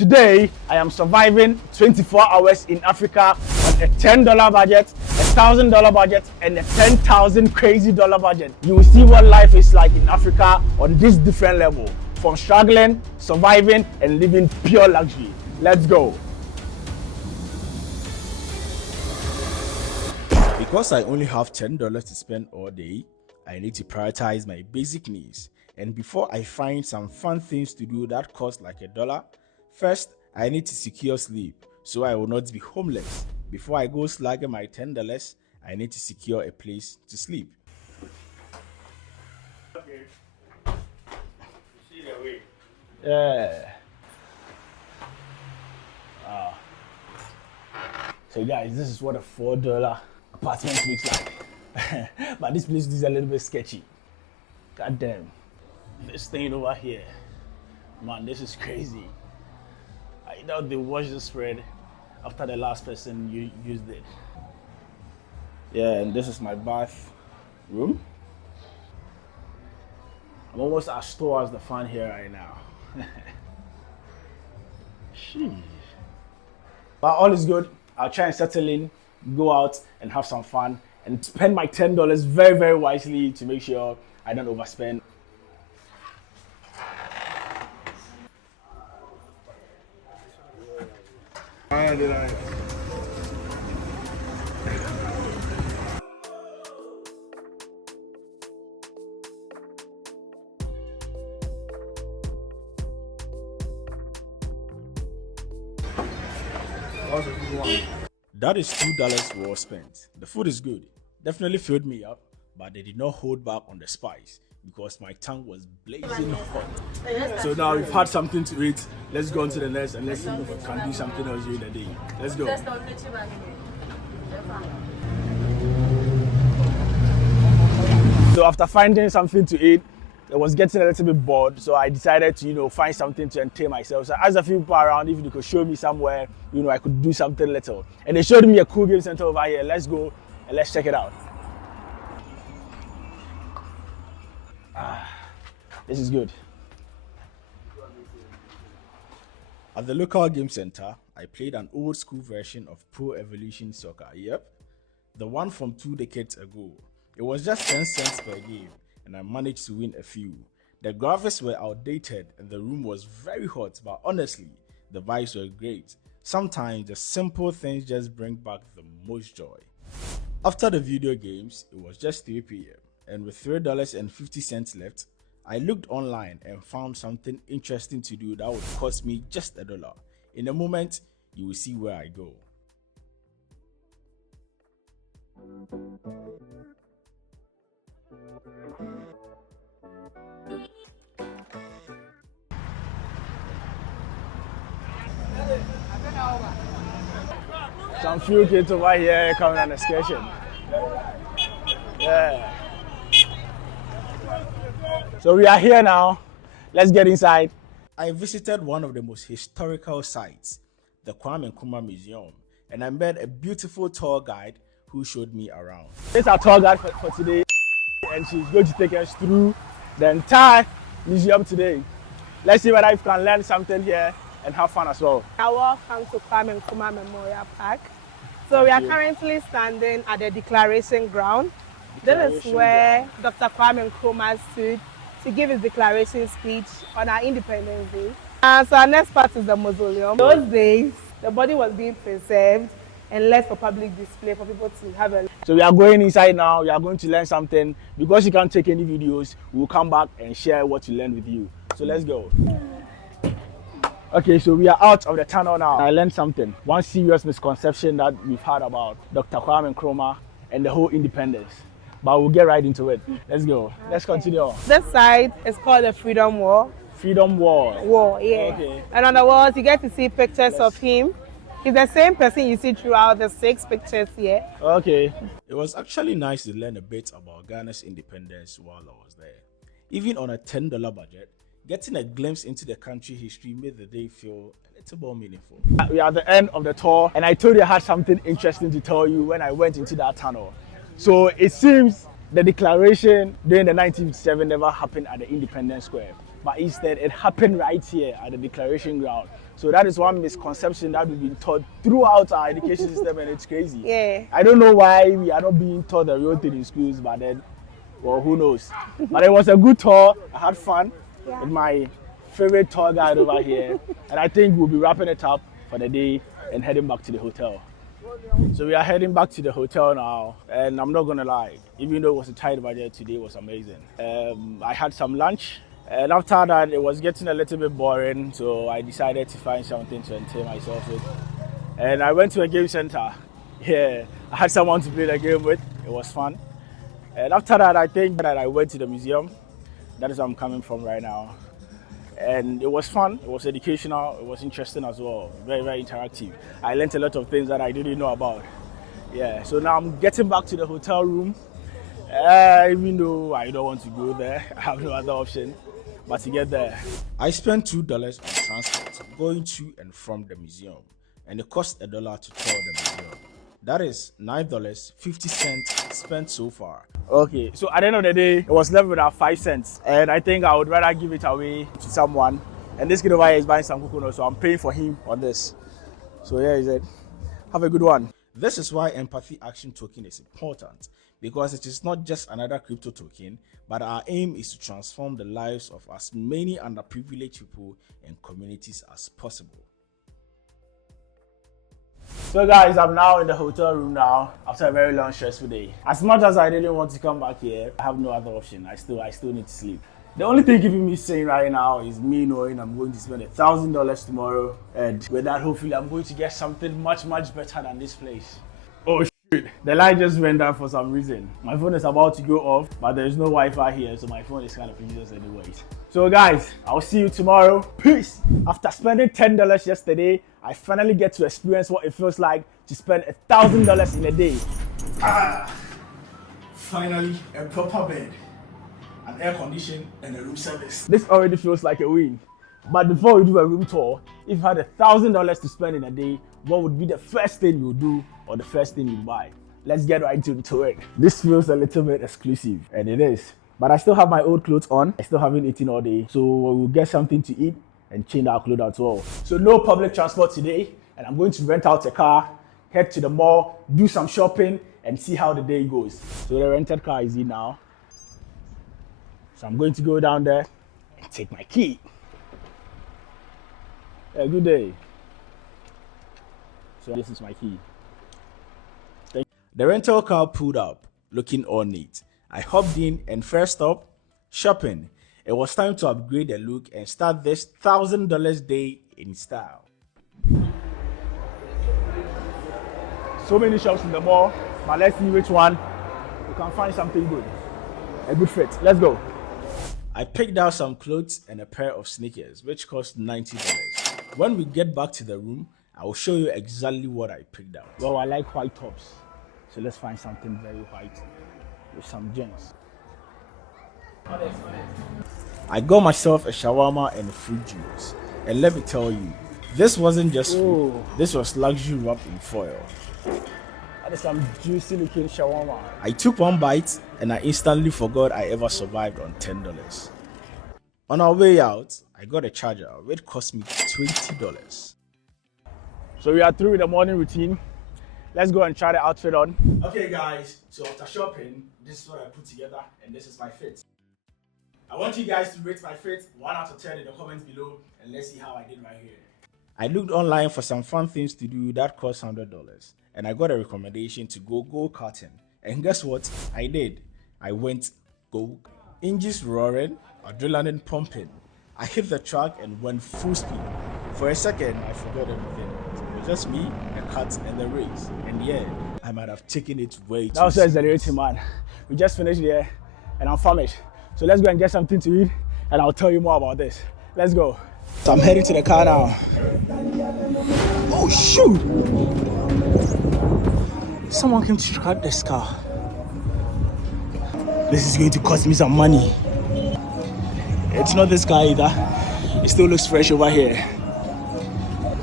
Today, I am surviving 24 hours in Africa on a $10 budget, $1,000 budget, and a $10,000 crazy dollar budget. You will see what life is like in Africa on this different level, from struggling, surviving, and living pure luxury. Let's go. Because I only have $10 to spend all day, I need to prioritize my basic needs. And before I find some fun things to do that cost like $1, first, I need to secure sleep so I will not be homeless. Before I go slugging my $10, I need to secure a place to sleep. Okay. See the way. Yeah. So guys, this is what a $4 apartment looks like. But this place is a little bit sketchy. God damn. This thing over here. Man, this is crazy. I doubt they washed the spread after the last person used it. Yeah, and this is my bath room. I'm almost as store as the fan here right now. Sheesh. But all is good. I'll try and settle in, go out and have some fun and spend my $10 very, very wisely to make sure I don't overspend. That is $2 well spent. The food is good, definitely filled me up, but they did not hold back on the spice because my tongue was blazing hot. So now we've had something to eat. Let's go on to the next and let's see if we can do something else during the day. Let's go. So after finding something to eat, I was getting a little bit bored, so I decided to, find something to entertain myself. So I asked a few people around if they could show me somewhere, I could do something little. And they showed me a cool game center over here. Let's go and let's check it out. This is good. At the local game center, I played an old school version of Pro Evolution Soccer. Yep, the one from 2 decades ago. It was just 10 cents per game, and I managed to win a few. The graphics were outdated and the room was very hot, but honestly, the vibes were great. Sometimes the simple things just bring back the most joy. After the video games, it was just 3 p.m. and with $3.50 left, I looked online and found something interesting to do that would cost me just $1. In a moment, you will see where I go. Some few kids over here coming on excursion. Yeah. So we are here now. Let's get inside. I visited one of the most historical sites, the Kwame Nkrumah Museum, and I met a beautiful tour guide who showed me around. This is our tour guide for today, and she's going to take us through the entire museum today. Let's see whether we can learn something here and have fun as well. Welcome to Kwame Nkrumah Memorial Park. So we are currently standing at the Declaration Ground. This is where Dr. Kwame Nkrumah stood to give his declaration speech on our Independence Day. So our next part is the mausoleum. Those days, the body was being preserved and left for public display for people to have a look. So we are going inside now. We are going to learn something. Because you can't take any videos, we will come back and share what you learned with you. So let's go. Okay, so we are out of the tunnel now. I learned something. One serious misconception that we've had about Dr. Kwame Nkrumah and the whole independence. But we'll get right into it. Let's go. Okay. Let's continue. This side is called the Freedom Wall. Freedom Wall. Wall, yeah. Okay. And on the walls, you get to see pictures of him. He's the same person you see throughout the 6 pictures here. Okay. It was actually nice to learn a bit about Ghana's independence while I was there. Even on a $10 budget, getting a glimpse into the country history made the day feel a little more meaningful. We are at the end of the tour, and I told you I had something interesting to tell you when I went into that tunnel. So it seems the declaration during the 1957 never happened at the Independence Square, but instead it happened right here at the Declaration Ground. So that is one misconception that we've been taught throughout our education system, and it's crazy. Yeah. I don't know why we are not being taught the real thing in schools, but then, well, who knows? But it was a good tour. I had fun with my favorite tour guide over here, and I think we'll be wrapping it up for the day and heading back to the hotel. So we are heading back to the hotel now, and I'm not gonna lie, even though it was a tight budget, today was amazing. I had some lunch, and after that it was getting a little bit boring, so I decided to find something to entertain myself with. And I went to a game center. Yeah, I had someone to play the game with. It was fun. And after that, I think that I went to the museum. That is where I'm coming from right now. And it was fun, it was educational, it was interesting as well, very, very interactive. I learned a lot of things that I didn't know about. Yeah, so now I'm getting back to the hotel room, even though I don't want to go there, I have no other option but to get there. I spent $2 on transport going to and from the museum, and it cost $1 to tour the museum. That is $9.50 spent so far. Okay, so at the end of the day, it was left with about 5 cents. And I think I would rather give it away to someone. And this kid over here is buying some coconut, so I'm paying for him on this. So here is it. Have a good one. This is why empathy action token is important, because it is not just another crypto token, but our aim is to transform the lives of as many underprivileged people and communities as possible. So guys, I'm now in the hotel room now after a very long stressful day. As much as I didn't want to come back here, I have no other option. I still need to sleep. The only thing keeping me sane right now is me knowing I'm going to spend $1,000 tomorrow, and with that hopefully I'm going to get something much better than this place. Oh shit, the light just went down for some reason. My phone is about to go off, but there is no Wi-Fi here, so my phone is kind of useless anyways. So guys, I'll see you tomorrow. Peace. After spending $10 yesterday, I finally get to experience what it feels like to spend $1,000 in a day. Finally, a proper bed, an air condition, and a room service. This already feels like a win. But before we do a room tour, if you had $1,000 to spend in a day, what would be the first thing you do or the first thing you buy? Let's get right into it. This feels a little bit exclusive, and it is. But I still have my old clothes on. I still haven't eaten all day, so we'll get something to eat and change our clothes as well. So no public transport today, and I'm going to rent out a car, head to the mall, do some shopping, and see how the day goes. So the rented car is in now. So I'm going to go down there and take my key. Yeah, good day. So this is my key. The rental car pulled up, looking all neat. I hopped in, and first up, shopping. It was time to upgrade the look and start this $1,000 day in style. So many shops in the mall, but let's see which one we can find something good. A good fit. Let's go. I picked out some clothes and a pair of sneakers, which cost $90. When we get back to the room, I will show you exactly what I picked out. Well, I like white tops, so let's find something very white with some jeans. I got myself a shawarma and a fruit juice, and let me tell you, this wasn't just food. This was luxury wrapped in foil. That is some juicy looking shawarma. I took one bite and I instantly forgot I ever survived on $10. On our way out, I got a charger which cost me $20. So we are through with the morning routine. Let's go and try the outfit on. Okay guys, so after shopping, this is what I put together and this is my fit. I want you guys to rate my fit 1 out of 10 in the comments below, and let's see how I did right here. I looked online for some fun things to do that cost $100, and I got a recommendation to go karting. And guess what? I did. I went go. Engines roaring, adrenaline pumping. I hit the track and went full speed. For a second, I forgot everything. It was just me, the cat, and the race. And yeah, I might have taken it way too. That was so exhilarating, man. We just finished here, and I'm famished. So let's go and get something to eat, and I'll tell you more about this. Let's go. So I'm heading to the car now. Oh shoot! Someone came to scrap this car. This is going to cost me some money. It's not this car either. It still looks fresh over here.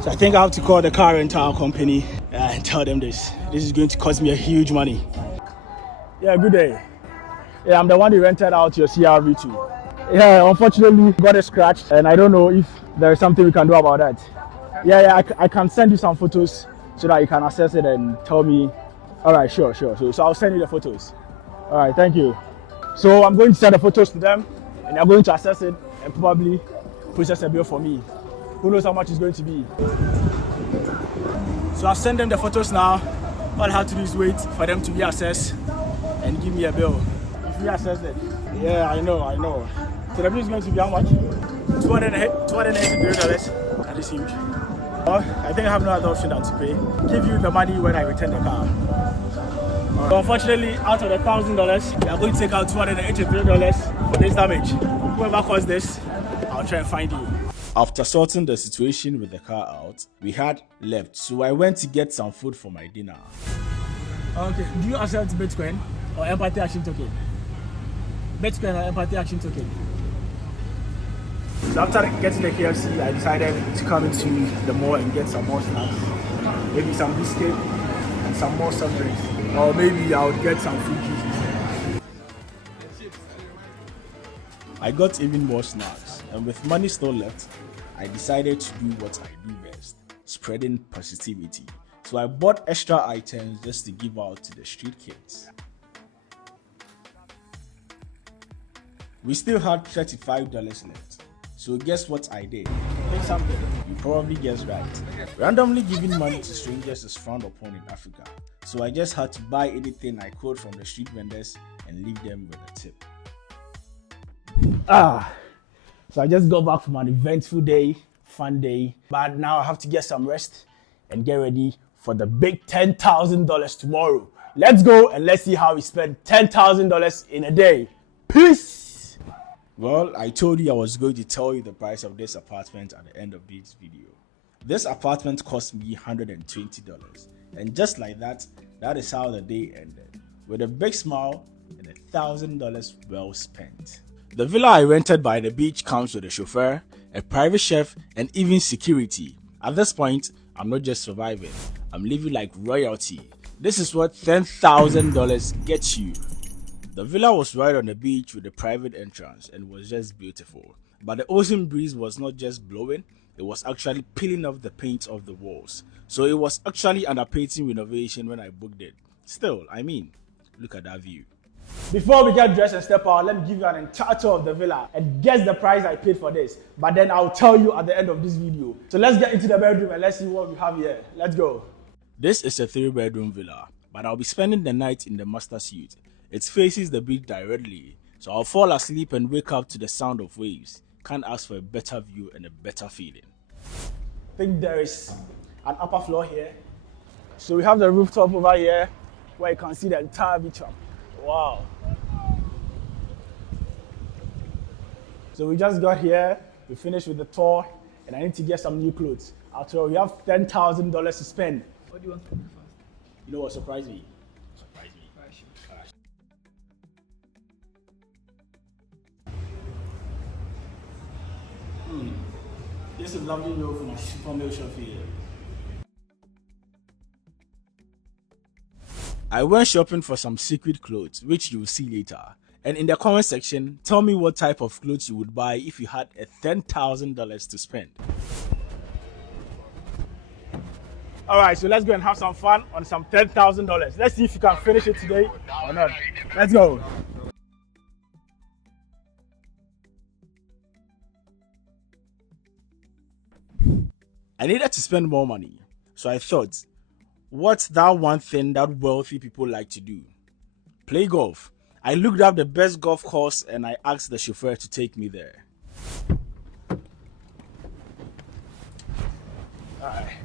So I think I have to call the car rental company and tell them this. This is going to cost me a huge money. Yeah, good day. Yeah, I'm the one who rented out your CRV to. Yeah, unfortunately got a scratch, and I don't know if there is something we can do about that. Yeah, I can send you some photos so that you can access it and tell me. All right, sure. So I'll send you the photos. All right, thank you. So I'm going to send the photos to them, and they're going to access it and probably process a bill for me. Who knows how much it's going to be? So I'll send them the photos now. All I have to do is wait for them to be accessed and give me a bill. If you access it, yeah, I know. So the bill is going to be how much? $283. That is huge. Well, I think I have no other option than to pay. Give you the money when I return the car. So unfortunately, out of the $1,000, we are going to take out $283 for this damage. Whoever caused this, I'll try and find you. After sorting the situation with the car out, we had left, so I went to get some food for my dinner. Okay, do you accept Bitcoin or empathy action token? Bitcoin or empathy action token? So after getting the KFC, I decided to come into the mall and get some more snacks. Maybe some biscuit and some more soft drinks. Or maybe I would get some fruit juice. I got even more snacks, and with money still left, I decided to do what I do best, spreading positivity. So I bought extra items just to give out to the street kids. We still had $35 left. So guess what I did? Take something. You probably guessed right. Randomly giving money to strangers is frowned upon in Africa. So I just had to buy anything I could from the street vendors and leave them with a tip. So I just got back from an eventful day, fun day. But now I have to get some rest and get ready for the big $10,000 tomorrow. Let's go and let's see how we spend $10,000 in a day. Peace! Well, I told you I was going to tell you the price of this apartment at the end of this video. This apartment cost me $120. And just like that, that is how the day ended. With a big smile and $1,000 well spent. The villa I rented by the beach comes with a chauffeur, a private chef, and even security. At this point, I'm not just surviving, I'm living like royalty. This is what $10,000 gets you. The villa was right on the beach with a private entrance and was just beautiful. But the ocean breeze was not just blowing, it was actually peeling off the paint of the walls. So it was actually an appealing renovation when I booked it. Still, I mean, look at that view. Before we get dressed and step out, let me give you an entire tour of the villa and guess the price I paid for this. But then I'll tell you at the end of this video. So let's get into the bedroom and let's see what we have here. Let's go. This is a 3-bedroom villa, but I'll be spending the night in the master suite. It faces the beach directly, so I'll fall asleep and wake up to the sound of waves. Can't ask for a better view and a better feeling. I think there is an upper floor here. So we have the rooftop over here where you can see the entire beach. Wow. So we just got here, we finished with the tour, and I need to get some new clothes. After all, we have $10,000 to spend. What do you want to do first? You know what surprised me? Surprise me. Alright, sure. This is lovely meal from a super meal shop here. I went shopping for some secret clothes, which you'll see later. And in the comment section, tell me what type of clothes you would buy if you had $10,000 to spend. Alright, so let's go and have some fun on some $10,000. Let's see if you can finish it today or not. Let's go. I needed to spend more money, so I thought, what's that one thing that wealthy people like to do? Play golf. I looked up the best golf course and I asked the chauffeur to take me there. Alright.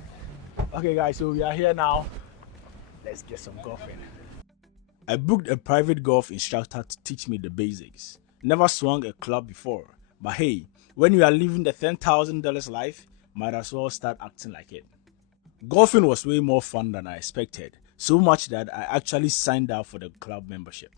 Okay guys, so we are here now. Let's get some golfing. I booked a private golf instructor to teach me the basics. Never swung a club before, but hey, when you are living the $10,000 life, might as well start acting like it. Golfing was way more fun than I expected, so much that I actually signed up for the club membership.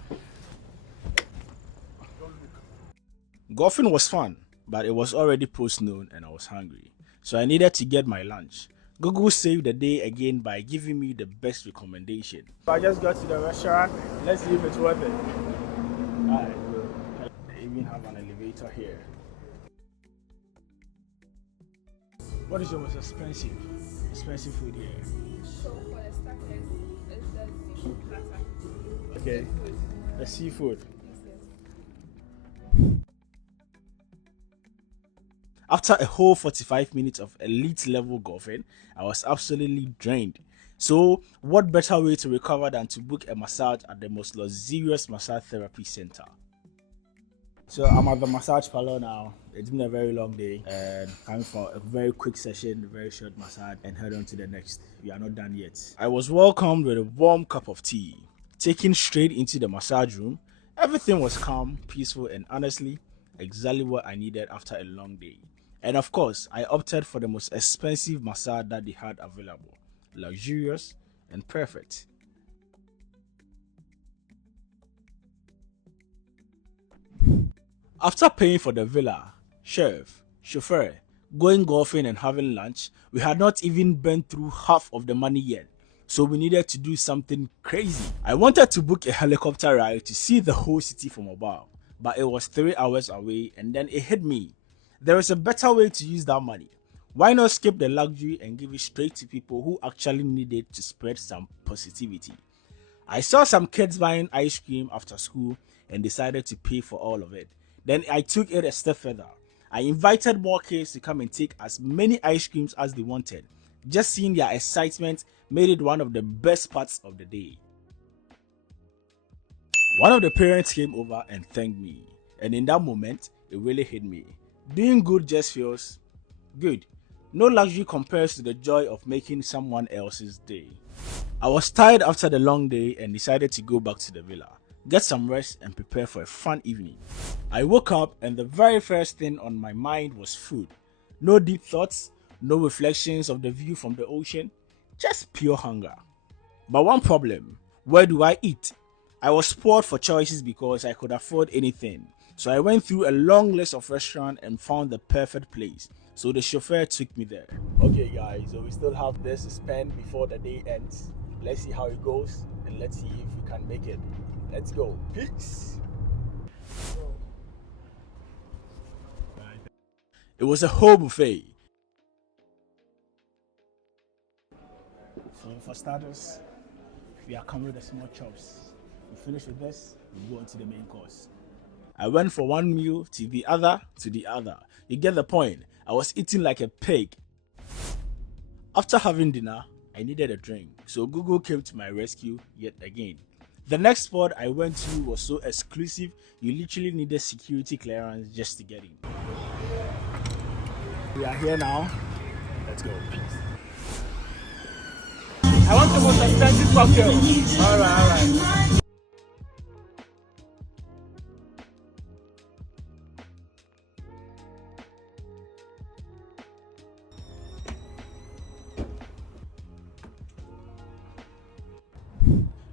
Golfing was fun, but it was already post-noon and I was hungry, so I needed to get my lunch. Google saved the day again by giving me the best recommendation. So I just got to the restaurant. Let's see if it's worth it. Alright, they even have an elevator here. What is your most expensive food here? So for the starters, it's the seafood platter. Okay. Seafood. The seafood. After a whole 45 minutes of elite level golfing, I was absolutely drained. So, what better way to recover than to book a massage at the most luxurious massage therapy center? So I'm at the massage parlor now. It's been a very long day and coming for a very quick session, a very short massage, and head on to the next. We are not done yet. I was welcomed with a warm cup of tea. Taken straight into the massage room, everything was calm, peaceful, and honestly, exactly what I needed after a long day. And of course, I opted for the most expensive massage that they had available. Luxurious and perfect. After paying for the villa, chef, chauffeur, going golfing and having lunch, we had not even been through half of the money yet. So we needed to do something crazy. I wanted to book a helicopter ride to see the whole city from above, but it was 3 hours away and then it hit me. There is a better way to use that money. Why not skip the luxury and give it straight to people who actually need it to spread some positivity? I saw some kids buying ice cream after school and decided to pay for all of it. Then I took it a step further. I invited more kids to come and take as many ice creams as they wanted. Just seeing their excitement made it one of the best parts of the day. One of the parents came over and thanked me, and in that moment, it really hit me. Doing good just feels good. No luxury compares to the joy of making someone else's day. I was tired after the long day and decided to go back to the villa, get some rest and prepare for a fun evening. I woke up and the very first thing on my mind was food. No deep thoughts, no reflections of the view from the ocean, just pure hunger. But one problem, where do I eat? I was spoiled for choices because I could afford anything. So I went through a long list of restaurants and found the perfect place. So the chauffeur took me there. Okay guys, so we still have this to spend before the day ends. Let's see how it goes and let's see if we can make it. Let's go. Peace. It was a whole buffet. So for starters, we are coming with the small chops. We finish with this, we go into the main course. I went from one meal to the other to the other. You get the point. I was eating like a pig. After having dinner, I needed a drink, so Google came to my rescue yet again. The next spot I went to was so exclusive, you literally needed security clearance just to get in. We are here now. Let's go. I want the most expensive cocktail. Alright.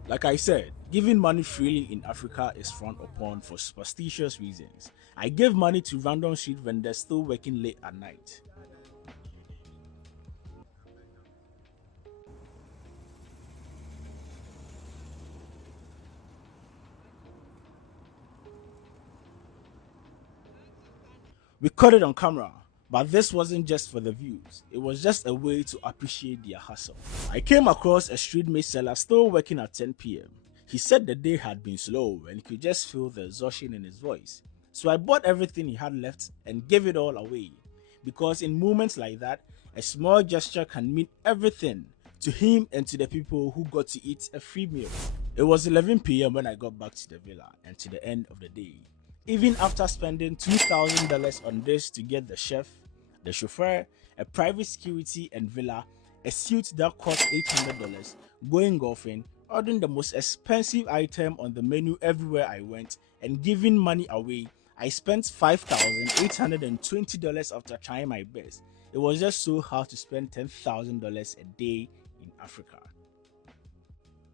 Like I said, giving money freely in Africa is frowned upon for superstitious reasons. I gave money to random street vendors still working late at night. We caught it on camera, but this wasn't just for the views, it was just a way to appreciate their hustle. I came across a street meat seller still working at 10 p.m. He said the day had been slow and you could just feel the exhaustion in his voice. So I bought everything he had left and gave it all away. Because in moments like that, a small gesture can mean everything to him and to the people who got to eat a free meal. It was 11 p.m. when I got back to the villa and to the end of the day. Even after spending $2,000 on this to get the chef, the chauffeur, a private security and villa, a suit that cost $800, going golfing, ordering the most expensive item on the menu everywhere I went, and giving money away, I spent $5,820 after trying my best. It was just so hard to spend $10,000 a day in Africa.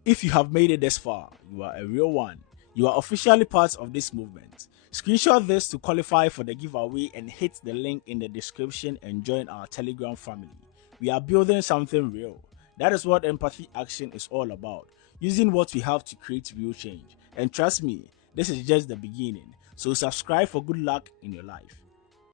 If you have made it this far, you are a real one. You are officially part of this movement. Screenshot this to qualify for the giveaway and hit the link in the description and join our Telegram family. We are building something real. That is what empathy action is all about. Using what we have to create real change. And trust me, this is just the beginning. So subscribe for good luck in your life.